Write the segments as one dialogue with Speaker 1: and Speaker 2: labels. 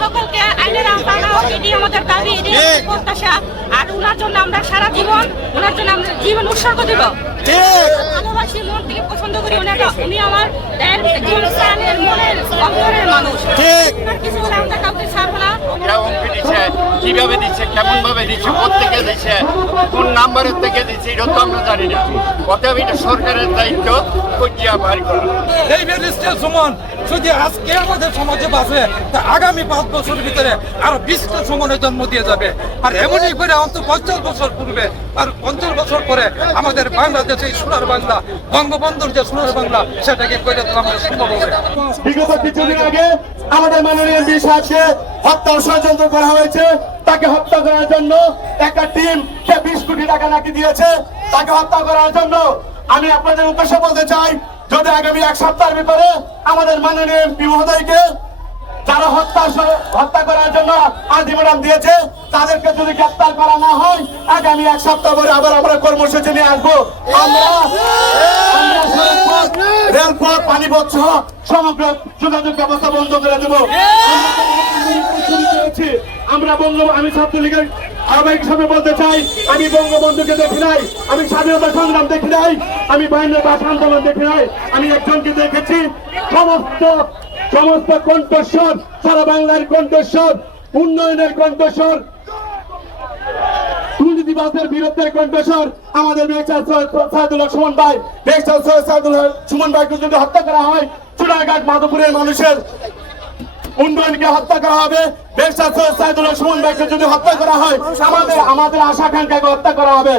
Speaker 1: সকলকে আইনের আওতায় আমাদের দাবি প্রত্যাশা। ওনার জন্য আমরা সারা জীবন ওনার জন্য আমরা জীবন উৎসর্গ দেব। ভালোবাসি মন থেকে পছন্দ করি ওনাকে। উনি আমার জীবন মনের অন্তরের মানুষ। ওনার কিছু হলে আমরা কাউকে ছাড়বো না
Speaker 2: কেমন দিচ্ছে কীভাবে দিচ্ছে কেমন ভাবে দিচ্ছে কোথেকে দিচ্ছে কোন নাম্বারের থেকে দিচ্ছে এটা তো আমরা জানি না। অতএব এটা সরকারের দায়িত্ব খুঁজিয়া বাড়ি করা।
Speaker 3: এই ব্যারিস্টার সুমন যদি আজকে আমাদের সমাজে বাঁচে তা আগামী পাঁচ বছরের ভিতরে আরও বিশটা সুমনের জন্ম দিয়ে যাবে। আর এমনই করে অন্তত পঞ্চাশ বছর পূর্বে আর পঞ্চাশ বছর পরে আমাদের বাংলাদেশে সোনার বাংলা বঙ্গবন্ধুর যে সোনার বাংলা সেটাকে করে তো আমরা সম্ভব হবে।
Speaker 4: বিগত কিছুদিন আগে আমাদের মাননীয় এমপি সাহেবকে হত্যার ষড়যন্ত্র করা হয়েছে। তাকে হত্যা করার জন্য একটা টিম বিশ কোটি টাকা নাকি দিয়েছে, তাকে হত্যা করার জন্য আমি আপনাদের উদ্দেশ্যে বলতে চাই, যদি আগামী এক সপ্তাহের ভিতরে আমাদের মাননীয় এমপি মহোদয়কে যারা হত্যা হত্যা করার জন্য আলটিমেটাম দিয়েছে, তাদেরকে যদি গ্রেপ্তার করা না হয়, আগামী এক সপ্তাহ পরে আবার আমরা কর্মসূচি নিয়ে আসব। আমরা রেলপথ, পানিপথ সহ সমগ্র যোগাযোগ ব্যবস্থা বন্ধ করে দেবো। আমরা বঙ্গ আমি ছাত্রলীগের আহ্বায়ক হিসাবে বলতে চাই, আমি বঙ্গবন্ধুকে দেখি নাই, আমি স্বাধীনতা সংগ্রাম দেখি নাই, আমি বাহিনীর ভাষা আন্দোলন দেখি নাই, আমি একজনকে দেখেছি, সমস্ত সমস্ত কণ্ঠস্বর, সারা বাংলার কণ্ঠস্বর, উন্নয়নের কণ্ঠস্বর দুর্নীতিবাদের বিরুদ্ধে কণ্ঠস্বর, আমাদের সাইদুল্লাহ সুমন ভাই মেহচার সাইদুল্লাহ সুমন ভাইকে যদি হত্যা করা হয় চুড়াঘাট মাধবপুরের মানুষের উন্নয়নকে হত্যা করা হবে। ব্যবসা যদি হত্যা করা হয়, আমাদের আমাদের আশা আকাঙ্ক্ষাকে হত্যা করা হবে।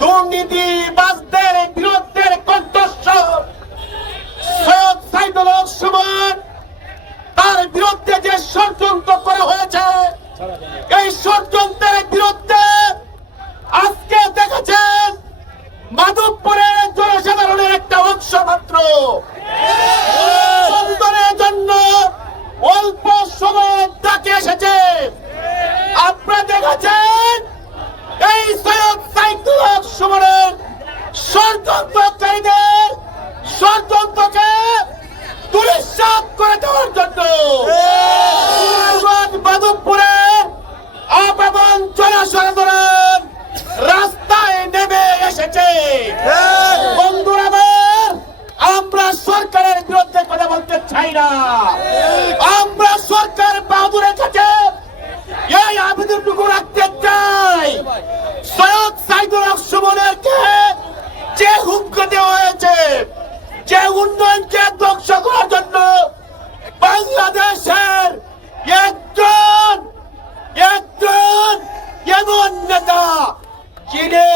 Speaker 4: দুর্নীতিবাজদের বিরুদ্ধে এসেছে আপনারা দেখেছেন? এই সৈয়দ সাইদুল হক সুমনের ষড়যন্ত্রকারীদের ষড়যন্ত্রকে দুরিশ্বাস করে দেওয়ার জন্য মাধবপুরে জনসাধারণ রাস্তায় নেমে এসেছে। বন্ধুরা আমার, আমরা সরকারের বিরুদ্ধে কথা বলতে চাই না। একজন একজন এমন নেতা যিনি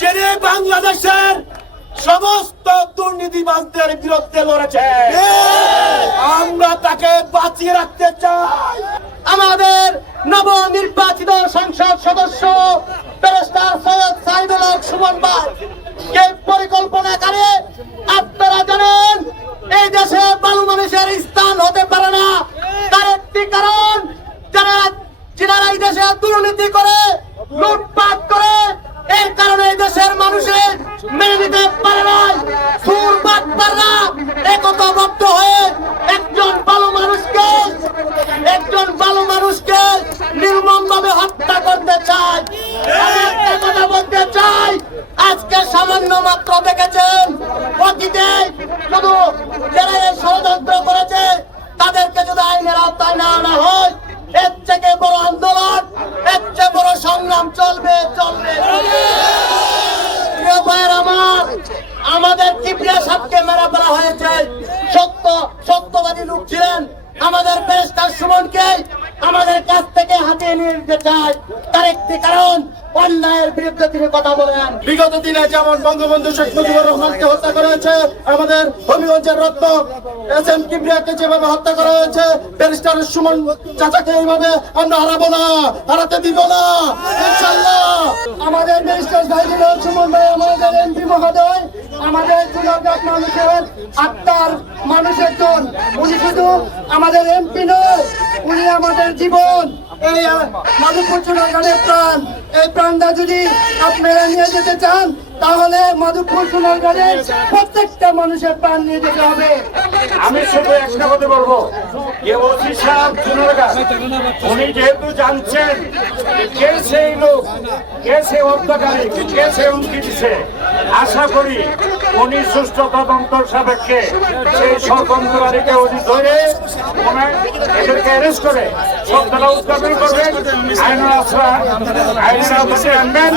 Speaker 4: যিনি বাংলাদেশের সমস্ত দুর্নীতিবাজদের বিরুদ্ধে লড়েছে। আমরা তাকে বাঁচিয়ে রাখতে চাই। আমাদের নবনির্বাচিত সংসদ সদস্য ব্যারিস্টার সৈয়দ সাইদুল হক সুমন ভাই এই পরিকল্পনাকারী আপনারা জানেন এই দেশে বালু মানুষের স্থান হতে পারে না তার একটি কারণ যারা এই দেশে দুর্নীতি করে, লুটপাট করে, এর কারণে এই দেশের মানুষের মেনে নিতে পারে না সুর বাটপাররা একতাবদ্ধ হয়ে একজন ভালো মানুষকে, একজন ভালো মানুষকে নির্মম ভাবে হত্যা করতে চায়। আমি বলতে চাই আজকে সামান্য মাত্র দেখেছেন, অতীতে শুধু যারা এই ষড়যন্ত্র করেছে, তাদেরকে যদি আইনের আওতায় না আনা হয়, এর থেকে বড় আন্দোলন এর সংগ্রাম চলবে চলবে। আমাদের কিবরিয়া সাপকে মেরা ফেলা হয়েছে। সত্য, সত্যবাদী লোক ছিলেন। আমাদের বেস্টার সুমনকে আমাদের কাছ থেকে হাতিয়ে নিয়ে যেতে চায়। তার একটি কারণ অন্যায়ের বিরুদ্ধে তিনি কথা বলেন। বিগত দিনে যেমন বঙ্গবন্ধু শেখ মুজিবুর রহমানকে হত্যা করা হয়েছে, আমাদের হবিগঞ্জের রত্ন এস এম কিবরিয়াকে যেভাবে হত্যা করা হয়েছে, ব্যারিস্টার সুমন চাচাকে এইভাবে আমরা হারাবো না, হারাতে দিব না আমাদের ব্যারিস্টার সাইদুল সুমন ভাই, আমাদের এমপি মহোদয়, আমাদের মানুষের আত্মার মানুষের জন উনি শুধু আমাদের এমপি নয়, উনি আমাদের জীবন। এই মাধবপুর চুনারঘাটের প্রাণ। এই প্রাণটা যদি আপনারা নিয়ে যেতে চান তাহলে মাধবপুর চুনারঘাটের প্রত্যেকটা মানুষের প্রাণ নিয়ে যেতে হবে।
Speaker 5: আমি শুধু একটা কথা বলব। যে ওসি সাহেব চুনারগাঁ, উনি যেহেতু জানছেন কে সেই লোক? কে সে হত্যাকারী? কে সে হুমকি দিছে? আশা করি উনি সুষ্ঠু তদন্ত সাপেক্ষে সেই ষড়যন্ত্রকারীকে উনি ধরে এদেরকে অ্যারেস্ট করে সত্যটা উদ্ঘাটন করবেন, আইনের আশ্রয়, আইনের আনবেন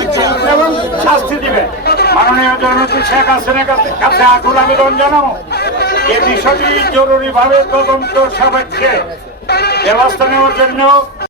Speaker 5: এবং শাস্তি দিবেন। মাননীয় জননেত্রী শেখ হাসিনার কাছে আকুল আবেদন জানাও এ বিষয়টি জরুরিভাবে তদন্ত সাপেক্ষে ব্যবস্থা নেওয়ার জন্য